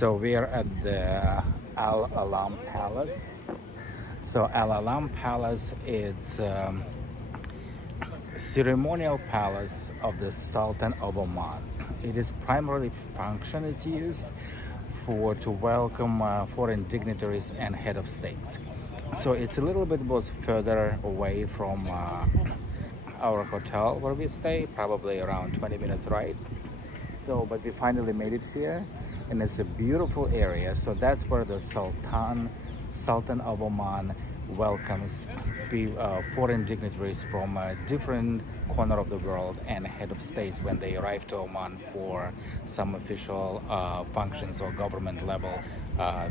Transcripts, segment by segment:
So we are at the Al Alam Palace. So Al Alam Palace is ceremonial palace of the Sultan of Oman. It is primarily function it's used for to welcome foreign dignitaries and head of states. So it's a little bit was further away from our hotel where we stay, probably around 20 minutes ride. So, but we finally made it here, and it's a beautiful area. So that's where the Sultan of Oman welcomes foreign dignitaries from a different corner of the world and head of states when they arrive to Oman for some official functions or government level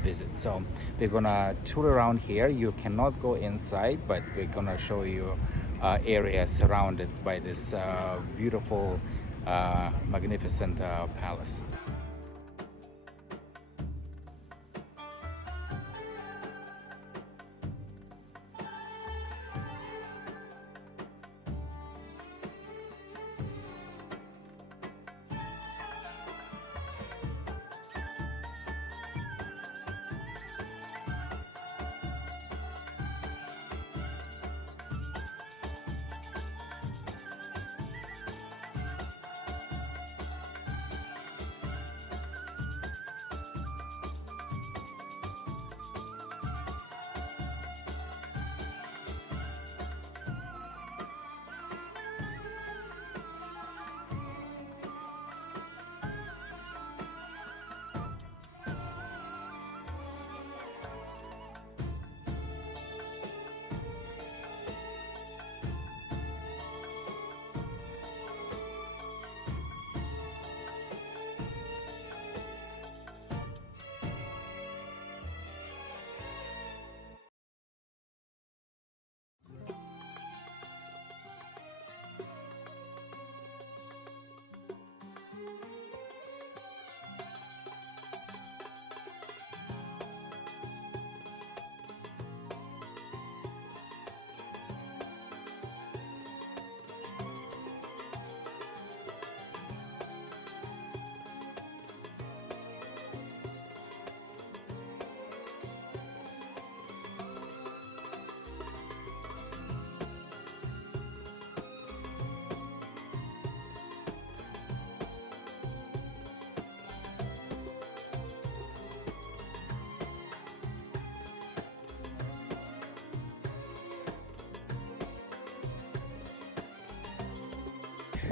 visits. So we're gonna tour around here. You cannot go inside, but we're gonna show you area surrounded by this beautiful magnificent palace.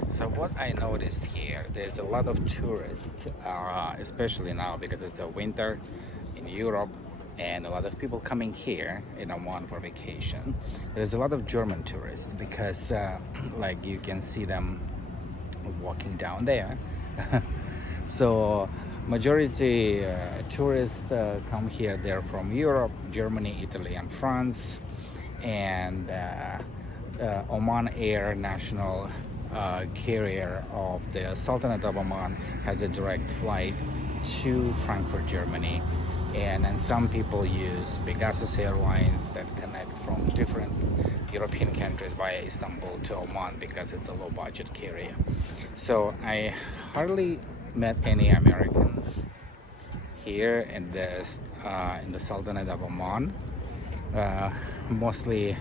So what I noticed here, there's a lot of tourists, especially now because it's a winter in Europe, and a lot of people coming here in Oman for vacation. There's a lot of German tourists because, like you can see them walking down there. So majority tourists come here. They're from Europe, Germany, Italy, and France, and Oman Air National carrier of the Sultanate of Oman has a direct flight to Frankfurt, Germany, and then some people use Pegasus Airlines that connect from different European countries via Istanbul to Oman because it's a low budget carrier. So I hardly met any Americans here in the Sultanate of Oman. Mostly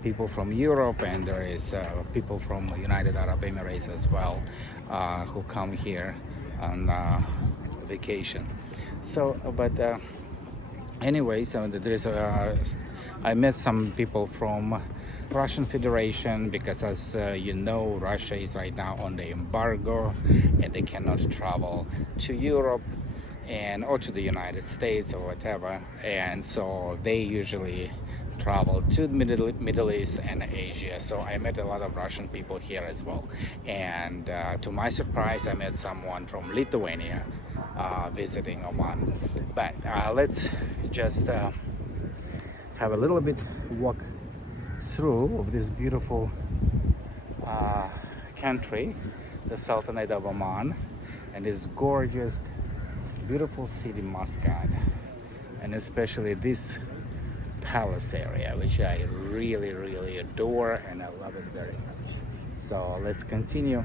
people from Europe, and there is people from United Arab Emirates as well who come here on vacation. So, but anyways, there is I met some people from Russian Federation because, as you know, Russia is right now on the embargo and they cannot travel to Europe and or to the United States or whatever, and so they usually travel to the Middle East and Asia. So I met a lot of Russian people here as well, and to my surprise I met someone from Lithuania visiting Oman. But let's just have a little bit walk through of this beautiful country, the Sultanate of Oman, and this gorgeous beautiful city Muscat, and especially this palace area, which I really adore, and I love it very much. So let's continue.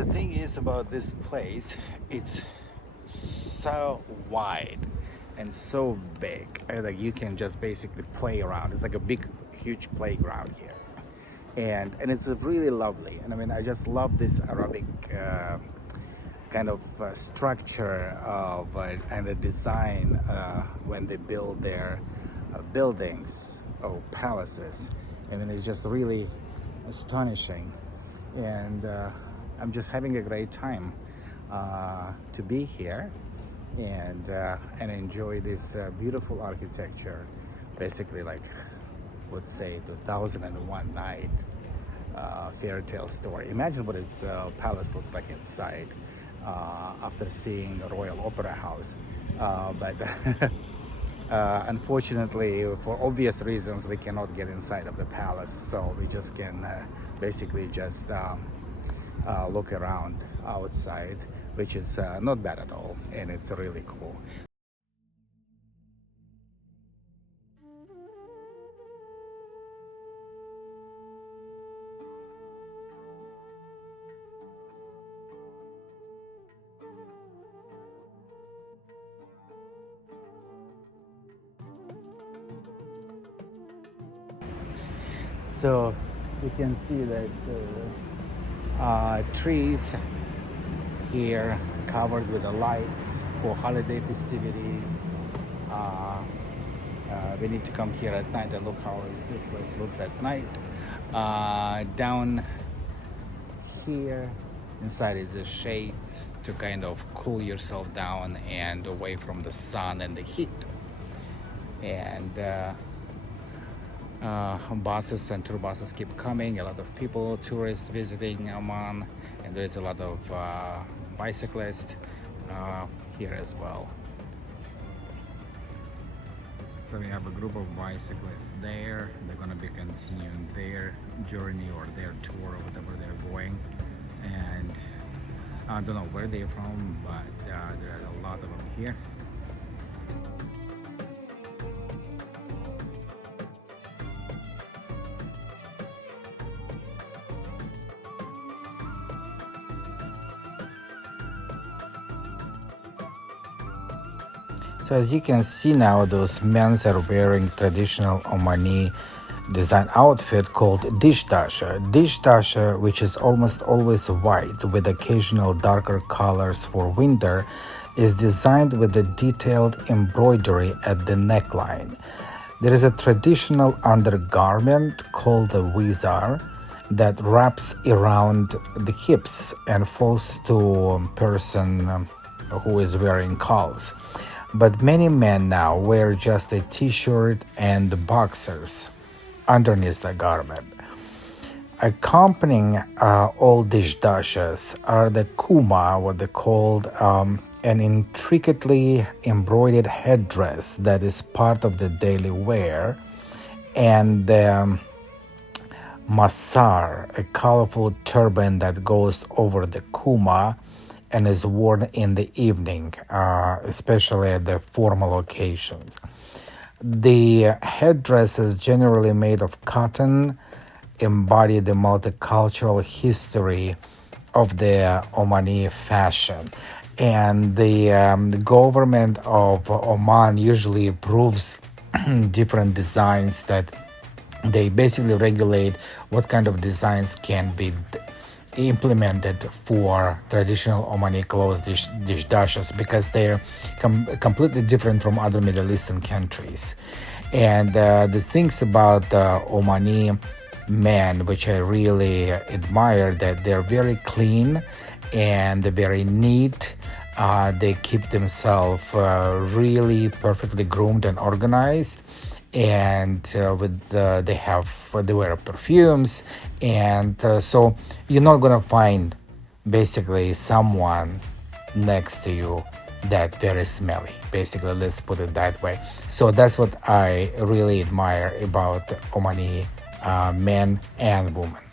the thing is about this place, it's so wide and so big. Like you can just basically play around. It's like a big, huge playground here, and it's really lovely. And I mean, I just love this Arabic kind of structure of and the design when they build their buildings or palaces. I mean, it's just really astonishing, and I'm just having a great time to be here and enjoy this beautiful architecture. Basically, like let's say 2001 night fairy tale story. Imagine what his palace looks like inside after seeing the Royal Opera House. But unfortunately, for obvious reasons, we cannot get inside of the palace, so we just can basically just look around outside, which is not bad at all, and it's really cool. So you can see that trees here covered with a light for holiday festivities. We need to come here at night and look how this place looks at night. Down here inside is the shades to kind of cool yourself down and away from the sun and the heat. And buses and tour buses keep coming. A lot of people, tourists visiting Oman, and there's a lot of bicyclists here as well. So we have a group of bicyclists there. They're going to be continuing their journey or their tour or whatever they're going. And I don't know where they're from, but there are a lot of them here. So as you can see now, those men are wearing traditional Omani design outfit called dish dasha. Dish dasha, which is almost always white with occasional darker colors for winter, is designed with a detailed embroidery at the neckline. There is a traditional undergarment called the wizar that wraps around the hips and falls to a person who is wearing khals. But many men now wear just a t-shirt and boxers underneath the garment. Accompanying all these dashas are the kuma, what they called an intricately embroidered headdress that is part of the daily wear, and the masar, a colorful turban that goes over the kuma and is worn in the evening, especially at the formal occasions. The headdress is generally made of cotton, embody the multicultural history of the Omani fashion. And the government of Oman usually approves different designs that they basically regulate what kind of designs can be implemented for traditional Omani clothes dish dashas, because they're completely different from other Middle Eastern countries. And the things about Omani men, which I really admire, that they're very clean and they're very neat. They keep themselves really perfectly groomed and organized, and they wear perfumes, and so you're not gonna find basically someone next to you that very smelly. Basically, let's put it that way. So that's what I really admire about Omani men and women.